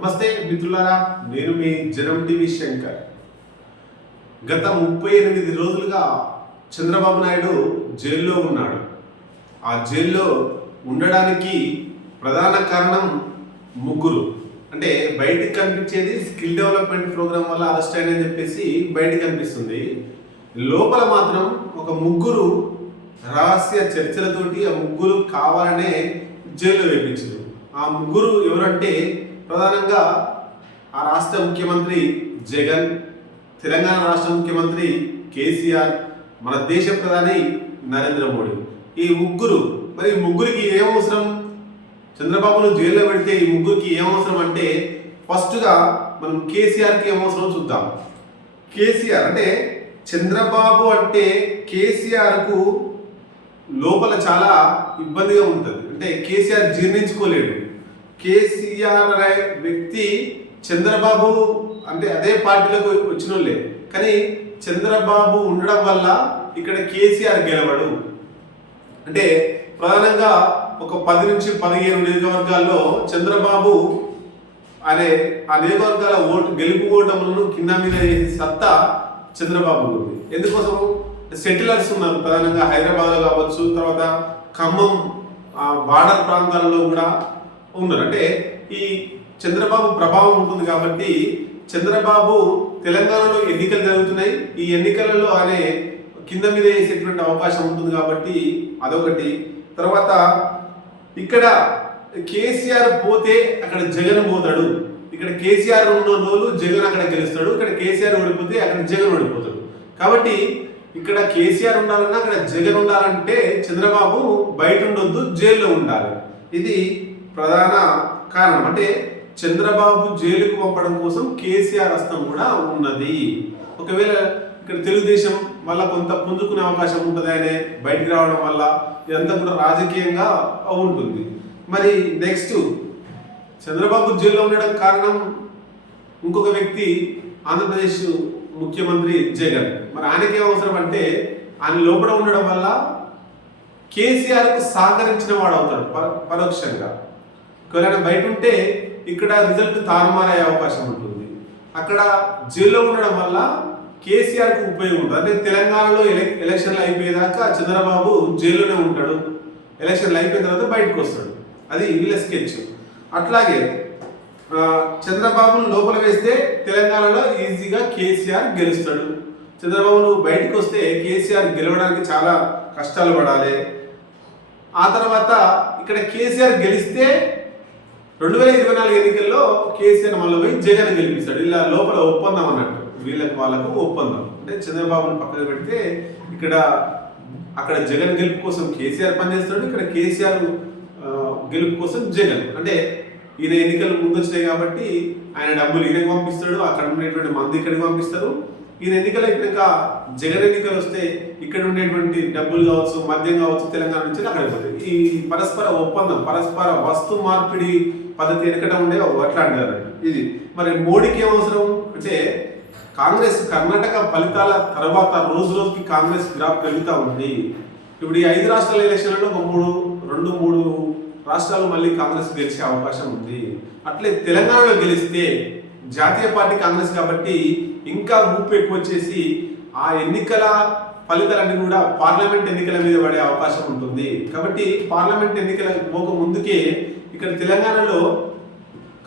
నమస్తే మిత్రులారా నేను మీ జనం టీవీ శంకర్. గత ముప్పై ఎనిమిది రోజులుగా చంద్రబాబు నాయుడు జైల్లో ఉన్నాడు. ఆ జైల్లో ఉండడానికి ప్రధాన కారణం ముగ్గురు. అంటే బయటకు కనిపించేది స్కిల్ డెవలప్మెంట్ ప్రోగ్రామ్ వల్ల అరెస్ట్ అని చెప్పేసి బయటకు కనిపిస్తుంది. లోపల మాత్రం ఒక ముగ్గురు రహస్య చర్చలతోటి ఆ ముగ్గురు కావాలనే జైల్లో వేపించారు. ఆ ముగ్గురు ఎవరంటే ప్రధానంగా ఆ రాష్ట్ర ముఖ్యమంత్రి జగన్ తెలంగాణ రాష్ట్ర ముఖ్యమంత్రి కేసీఆర్ మన దేశ ప్రధాని నరేంద్ర మోడీ. ఈ ముగ్గురు మరి ముగ్గురికి ఏం అవసరం? చంద్రబాబును జైల్లో పెడితే ఈ ముగ్గురికి ఏం అవసరం అంటే ఫస్ట్గా మనం కేసీఆర్కి ఏం అవసరం చూద్దాం. కేసీఆర్ అంటే చంద్రబాబు అంటే కేసీఆర్కు లోపల చాలా ఇబ్బందిగా ఉంటుంది. అంటే కేసీఆర్ జీర్ణించుకోలేడు. కేసీఆర్ అనే వ్యక్తి చంద్రబాబు అంటే అదే పార్టీలోకి వచ్చినోళ్ళే. కానీ చంద్రబాబు ఉండడం వల్ల ఇక్కడ కేసీఆర్ గెలవడు. అంటే ప్రధానంగా ఒక పది నుంచి పదిహేను నియోజకవర్గాల్లో చంద్రబాబు అనే ఆ నియోజకవర్గాల ఓటు గెలుపు ఓటములను కింద మీద సత్తా చంద్రబాబు ఉంది. ఎందుకోసం? సెటిలర్స్ ఉన్నారు ప్రధానంగా హైదరాబాద్లో కావచ్చు తర్వాత ఖమ్మం బార్డర్ ప్రాంతాలలో కూడా ఉన్నారు అంటే ఈ చంద్రబాబు ప్రభావం ఉంటుంది కాబట్టి చంద్రబాబు తెలంగాణలో ఎన్నికలు జరుగుతున్నాయి. ఈ ఎన్నికలలో అనే కింద మీద వేసేటువంటి అవకాశం ఉంటుంది కాబట్టి అదొకటి. తర్వాత ఇక్కడ కేసీఆర్ పోతే అక్కడ జగన్ పోతాడు. ఇక్కడ కేసీఆర్ ఉన్న రోజులు జగన్ అక్కడ గెలుస్తాడు. ఇక్కడ కేసీఆర్ ఓడిపోతే అక్కడ జగన్ ఓడిపోతాడు. కాబట్టి ఇక్కడ కేసీఆర్ ఉండాలన్నా అక్కడ జగన్ ఉండాలంటే చంద్రబాబు బయట ఉండొద్దు జైల్లో ఉండాలి. ఇది ప్రధాన కారణం. అంటే చంద్రబాబు జైలుకు పంపడం కోసం కేసీఆర్ హస్తం కూడా ఉన్నది. ఒకవేళ ఇక్కడ తెలుగుదేశం వల్ల కొంత పుంజుకునే అవకాశం ఉంటుంది అనే బయటికి రావడం వల్ల ఇదంతా కూడా రాజకీయంగా ఉంటుంది. మరి నెక్స్ట్ చంద్రబాబు జైల్లో ఉండడం కారణం ఇంకొక వ్యక్తి ఆంధ్రప్రదేశ్ ముఖ్యమంత్రి జగన్. మరి ఆయనకి అవసరం అంటే ఆయన లోపల ఉండడం వల్ల కేసీఆర్కు సహకరించిన వాడు అవుతాడు పరోక్షంగా. ఒకవేళ బయట ఉంటే ఇక్కడ రిజల్ట్ తారుమారయ్యే అవకాశం ఉంటుంది. అక్కడ జైల్లో ఉండడం వల్ల కేసీఆర్కు ఉపయోగం ఉంటుంది. అంటే తెలంగాణలో ఎలక్ ఎలక్షన్లు అయిపోయేదాకా చంద్రబాబు జైల్లోనే ఉంటాడు. ఎలక్షన్లు అయిపోయిన తర్వాత బయటకు వస్తాడు. అది వీళ్ళ స్కెచ్. అట్లాగే చంద్రబాబును లోపల వేస్తే తెలంగాణలో ఈజీగా కేసీఆర్ గెలుస్తాడు. చంద్రబాబు బయటకు వస్తే కేసీఆర్ గెలవడానికి చాలా కష్టాలు పడాలి. ఆ తర్వాత ఇక్కడ కేసీఆర్ గెలిస్తే రెండు వేల ఇరవై నాలుగు ఎన్నికల్లో కేసీఆర్ మళ్ళీ పోయి జగన్ గెలిపిస్తాడు. ఇలా లోపల ఒప్పందం అన్నట్టు. వీళ్ళకి వాళ్ళకు ఒప్పందం. అంటే చంద్రబాబును పక్కన పెడితే ఇక్కడ అక్కడ జగన్ గెలుపు కోసం కేసీఆర్ పనిచేస్తాడు. ఇక్కడ కేసీఆర్ గెలుపు కోసం జగన్. అంటే ఈయన ఎన్నికలు ముందు వచ్చినాయి కాబట్టి ఆయన డబ్బులు ఈయనకి పంపిస్తాడు. అక్కడ ఉండేటువంటి మంది ఇక్కడికి పంపిస్తారు. ఈయన ఎన్నికలు అయిపోయాక జగన్ ఎన్నికలు వస్తే ఇక్కడ ఉండేటువంటి డబ్బులు కావచ్చు మద్యం కావచ్చు తెలంగాణ నుంచి అక్కడ పోతాయి. ఈ పరస్పర ఒప్పందం పరస్పర వస్తు మార్పిడి పద్ధతి వెనకట ఉండే అట్లా అంటారు ఇది మరి మోడీకి ఏం అవసరం? అంటే కాంగ్రెస్ కర్ణాటక ఫలితాల తర్వాత రోజు రోజుకి కాంగ్రెస్ గ్రాఫ్ పెరుగుతూ ఉంది. ఇప్పుడు ఈ ఐదు రాష్ట్రాల ఎలక్షన్లలో ఒక మూడు రెండు మూడు రాష్ట్రాలు మళ్ళీ కాంగ్రెస్ గెలిచే అవకాశం ఉంది. అట్లే తెలంగాణలో గెలిస్తే జాతీయ పార్టీ కాంగ్రెస్ కాబట్టి ఇంకా ఊపు ఎక్కువ వచ్చేసి ఆ ఎన్నికల ఫలితాలన్నీ కూడా పార్లమెంట్ ఎన్నికల మీద పడే అవకాశం ఉంటుంది. కాబట్టి పార్లమెంట్ ఎన్నికల పోక ముందుకే ఇక్కడ తెలంగాణలో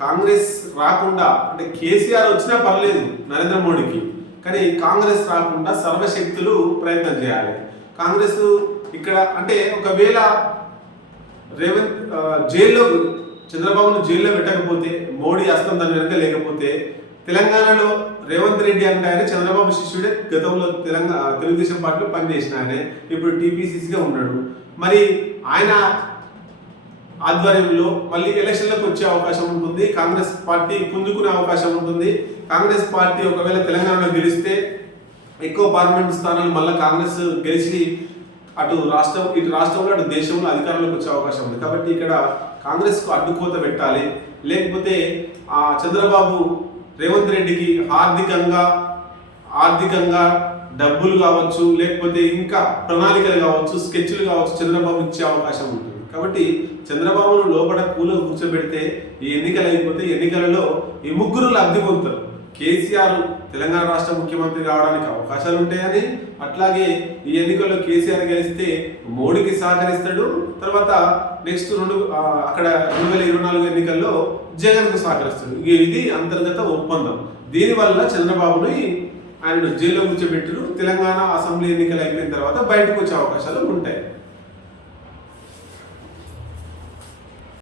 కాంగ్రెస్ రాకుండా అంటే కేసీఆర్ వచ్చినా పర్లేదు నరేంద్ర మోడీకి కానీ కాంగ్రెస్ రాకుండా సర్వశక్తులు ప్రయత్నం చేయాలి. కాంగ్రెస్ ఇక్కడ అంటే ఒకవేళ రేవంత్ జైల్లో చంద్రబాబును జైల్లో పెట్టకపోతే మోడీ హస్తం దాని వెనక లేకపోతే తెలంగాణలో రేవంత్ రెడ్డి అంటే ఆయన చంద్రబాబు శిష్యుడే గతంలో తెలంగాణ తెలుగుదేశం పార్టీలో పనిచేసిన ఆయన. ఇప్పుడు టీపీసీసీగా ఉన్నాడు. మరి ఆయన ఆధ్వర్యంలో మళ్ళీ ఎలక్షన్లకు వచ్చే అవకాశం ఉంటుంది. కాంగ్రెస్ పార్టీ పుంజుకునే అవకాశం ఉంటుంది. కాంగ్రెస్ పార్టీ ఒకవేళ తెలంగాణలో గెలిస్తే ఎక్కువ పార్లమెంట్ స్థానాలు మళ్ళీ కాంగ్రెస్ గెలిచి అటు రాష్ట్రం ఇటు రాష్ట్రంలో అటు దేశంలో అధికారంలోకి వచ్చే అవకాశం ఉంది. కాబట్టి ఇక్కడ కాంగ్రెస్కు అడ్డుకోత పెట్టాలి. లేకపోతే ఆ చంద్రబాబు రేవంత్ రెడ్డికి ఆర్థికంగా ఆర్థికంగా డబ్బులు కావచ్చు లేకపోతే ఇంకా ప్రణాళికలు కావచ్చు స్కెచ్లు కావచ్చు చంద్రబాబు ఇచ్చే అవకాశం ఉంటుంది. కాబట్టి చంద్రబాబును లోపల కూలో కూర్చోబెడితే ఈ ఎన్నికలు అయిపోతే ఎన్నికలలో ఈ ముగ్గురు లబ్ధి పొందుతారు. కేసీఆర్ తెలంగాణ రాష్ట్ర ముఖ్యమంత్రి రావడానికి అవకాశాలు ఉంటాయని అట్లాగే ఈ ఎన్నికల్లో కేసీఆర్ గెలిస్తే మోడీకి సహకరిస్తాడు తర్వాత నెక్స్ట్ రెండు అక్కడ రెండు వేల ఇరవై నాలుగు ఎన్నికల్లో జగన్కు సహకరిస్తాడు. ఇది అంతర్గత ఒప్పందం. దీనివల్ల చంద్రబాబుని ఆయన జైల్లో కూర్చోబెట్టారు తెలంగాణ అసెంబ్లీ ఎన్నికలు అయిపోయిన తర్వాత బయటకు వచ్చే అవకాశాలు ఉంటాయి.